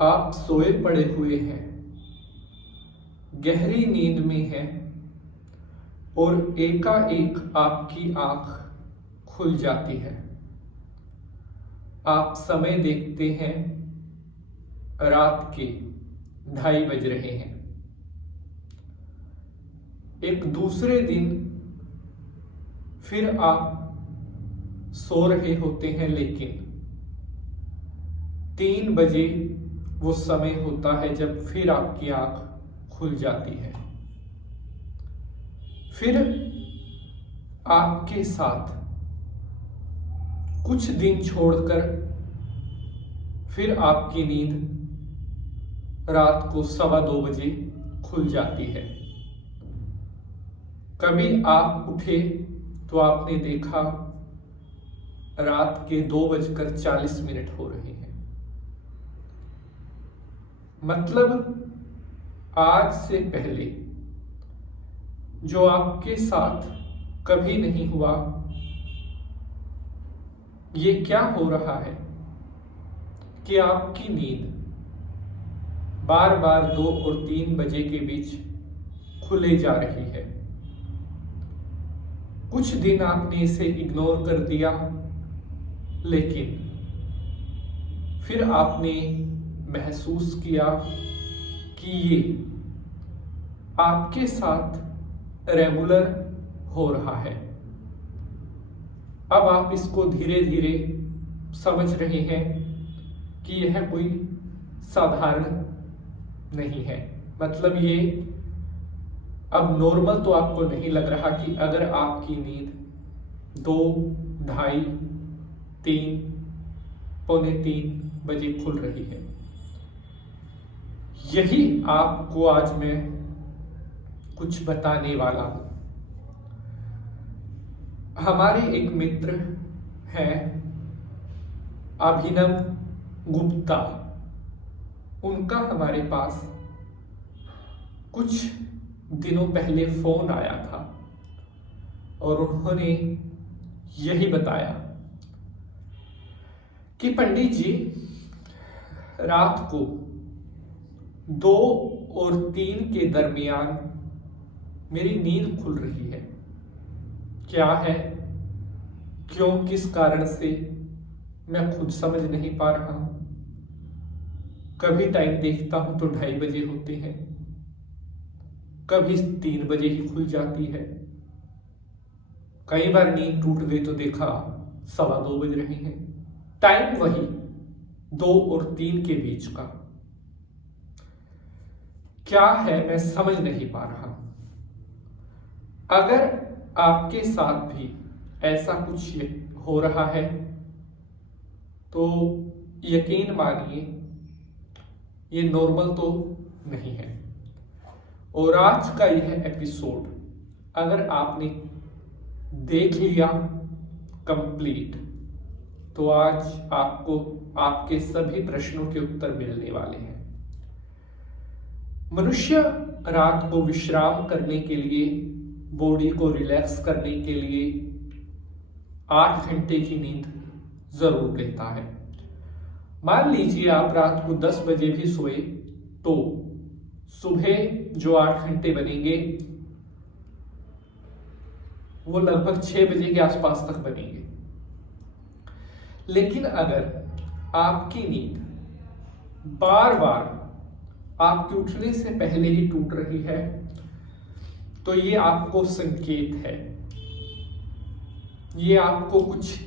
आप सोए पड़े हुए हैं, गहरी नींद में हैं और एकाएक आपकी आंख खुल जाती है। आप समय देखते हैं, रात के 2:30 बज रहे हैं। एक दूसरे दिन फिर आप सो रहे होते हैं, लेकिन 3 बजे वो समय होता है जब फिर आपकी आंख खुल जाती है। फिर आपके साथ कुछ दिन छोड़कर फिर आपकी नींद रात को 2:15 बजे खुल जाती है। कभी आप उठे तो आपने देखा रात के 2:40 हो रहे हैं। मतलब आज से पहले जो आपके साथ कभी नहीं हुआ, ये क्या हो रहा है कि आपकी नींद बार बार 2 और 3 बजे के बीच खुले जा रही है। कुछ दिन आपने इसे इग्नोर कर दिया, लेकिन फिर आपने महसूस किया कि ये आपके साथ रेगुलर हो रहा है। अब आप इसको धीरे धीरे समझ रहे हैं कि यह कोई साधारण नहीं है। मतलब ये अब नॉर्मल तो आपको नहीं लग रहा कि अगर आपकी नींद 2, 2:30, 3, पौने 3 बजे खुल रही है। यही आपको आज मैं कुछ बताने वाला हूं। हमारे एक मित्र हैं, अभिनव गुप्ता। उनका हमारे पास कुछ दिनों पहले फोन आया था और उन्होंने यही बताया कि पंडित जी, रात को 2 और 3 के दरमियान मेरी नींद खुल रही है। क्या है, क्यों, किस कारण से, मैं खुद समझ नहीं पा रहा हूं। कभी टाइम देखता हूं तो 2:30 बजे होते हैं, कभी 3 बजे ही खुल जाती है। कई बार नींद टूट गई तो देखा 2:15 बज रहे हैं। टाइम वही 2 और 3 के बीच का। क्या है, मैं समझ नहीं पा रहा। अगर आपके साथ भी ऐसा कुछ हो रहा है तो यकीन मानिए ये नॉर्मल तो नहीं है। और आज का यह एपिसोड अगर आपने देख लिया कंप्लीट, तो आज आपको आपके सभी प्रश्नों के उत्तर मिलने वाले हैं। मनुष्य रात को विश्राम करने के लिए, बॉडी को रिलैक्स करने के लिए 8 घंटे की नींद जरूर लेता है। मान लीजिए आप रात को 10 बजे भी सोए तो सुबह जो 8 घंटे बनेंगे वो लगभग 6 बजे के आसपास तक बनेंगे। लेकिन अगर आपकी नींद बार बार आपके उठने से पहले ही टूट रही है तो ये आपको संकेत है, ये आपको कुछ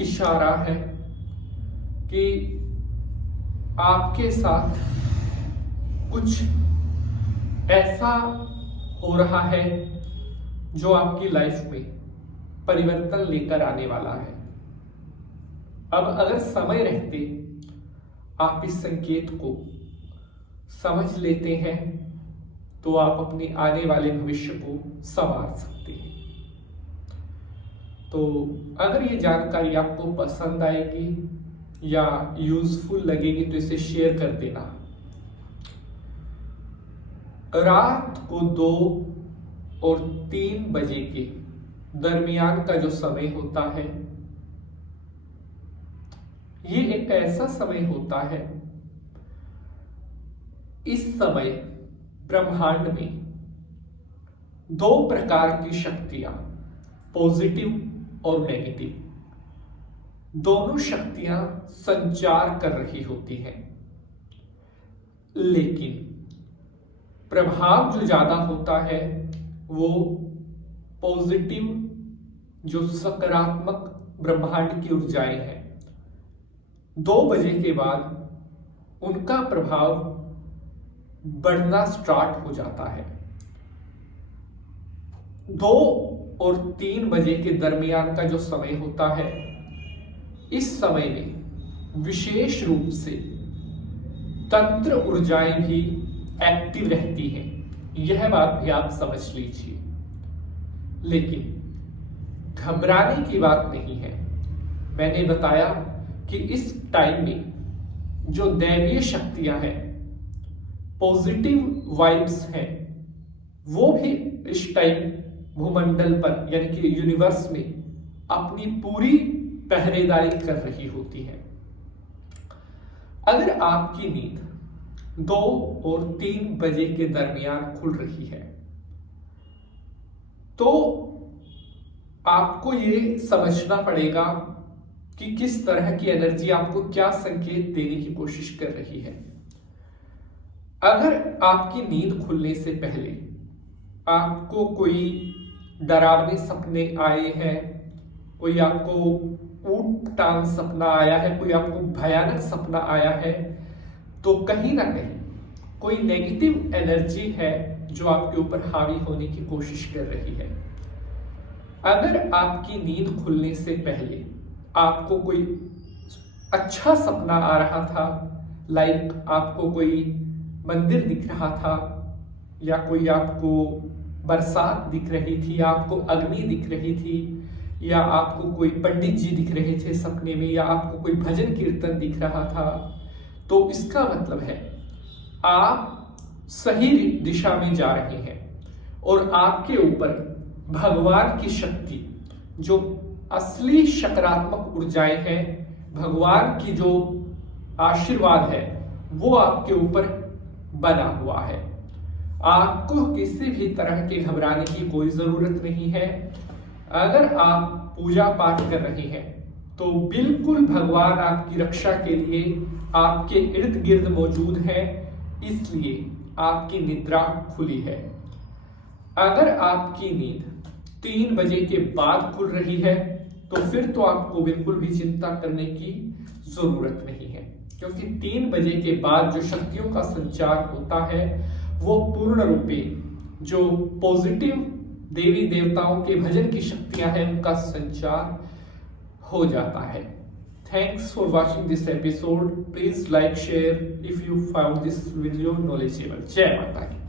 इशारा है कि आपके साथ कुछ ऐसा हो रहा है जो आपकी लाइफ में परिवर्तन लेकर आने वाला है। अब अगर समय रहते आप इस संकेत को समझ लेते हैं तो आप अपने आने वाले भविष्य को संवार सकते हैं। तो अगर ये जानकारी आपको पसंद आएगी या यूजफुल लगेगी तो इसे शेयर कर देना। रात को 2 और 3 बजे के दरमियान का जो समय होता है, ये एक ऐसा समय होता है इस समय ब्रह्मांड में दो प्रकार की शक्तियां, पॉजिटिव और नेगेटिव, दोनों शक्तियां संचार कर रही होती हैं। लेकिन प्रभाव जो ज्यादा होता है वो पॉजिटिव, जो सकारात्मक ब्रह्मांड की ऊर्जाएं हैं, 2 बजे के बाद उनका प्रभाव बढ़ना स्टार्ट हो जाता है। 2 और 3 बजे के दरमियान का जो समय होता है, इस समय में विशेष रूप से तंत्र ऊर्जाएं भी एक्टिव रहती हैं। यह बात भी आप समझ लीजिए। लेकिन घबराने की बात नहीं है। मैंने बताया कि इस टाइम में जो दैवीय शक्तियां हैं, पॉजिटिव वाइब्स हैं, वो भी इस टाइम भूमंडल पर यानी कि यूनिवर्स में अपनी पूरी पहरेदारी कर रही होती है। अगर आपकी नींद 2 और 3 बजे के दरमियान खुल रही है तो आपको ये समझना पड़ेगा कि किस तरह की एनर्जी आपको क्या संकेत देने की कोशिश कर रही है। अगर आपकी नींद खुलने से पहले आपको कोई डरावने सपने आए हैं, कोई आपको ऊट टांग सपना आया है, कोई आपको भयानक सपना आया है, तो कहीं ना कहीं कोई नेगेटिव एनर्जी है जो आपके ऊपर हावी होने की कोशिश कर रही है। अगर आपकी नींद खुलने से पहले आपको कोई अच्छा सपना आ रहा था, लाइक आपको कोई मंदिर दिख रहा था, या कोई आपको बरसात दिख रही थी, या आपको अग्नि दिख रही थी, या आपको कोई पंडित जी दिख रहे थे सपने में, या आपको कोई भजन कीर्तन दिख रहा था, तो इसका मतलब है आप सही दिशा में जा रहे हैं और आपके ऊपर भगवान की शक्ति, जो असली सकारात्मक ऊर्जाएं हैं, भगवान की जो आशीर्वाद है, वो आपके ऊपर बना हुआ है। आपको किसी भी तरह के घबराने की कोई जरूरत नहीं है। अगर आप पूजा पाठ कर रहे हैं तो बिल्कुल भगवान आपकी रक्षा के लिए आपके इर्द गिर्द मौजूद है, इसलिए आपकी निद्रा खुली है। अगर आपकी नींद 3 बजे के बाद खुल रही है तो फिर तो आपको बिल्कुल भी चिंता करने की जरूरत नहीं है, क्योंकि 3 बजे के बाद जो शक्तियों का संचार होता है वो पूर्ण रूपे जो पॉजिटिव देवी देवताओं के भजन की शक्तियां हैं उनका संचार हो जाता है। Thanks for watching this episode. Please like share if you found this video knowledgeable. जय माता की।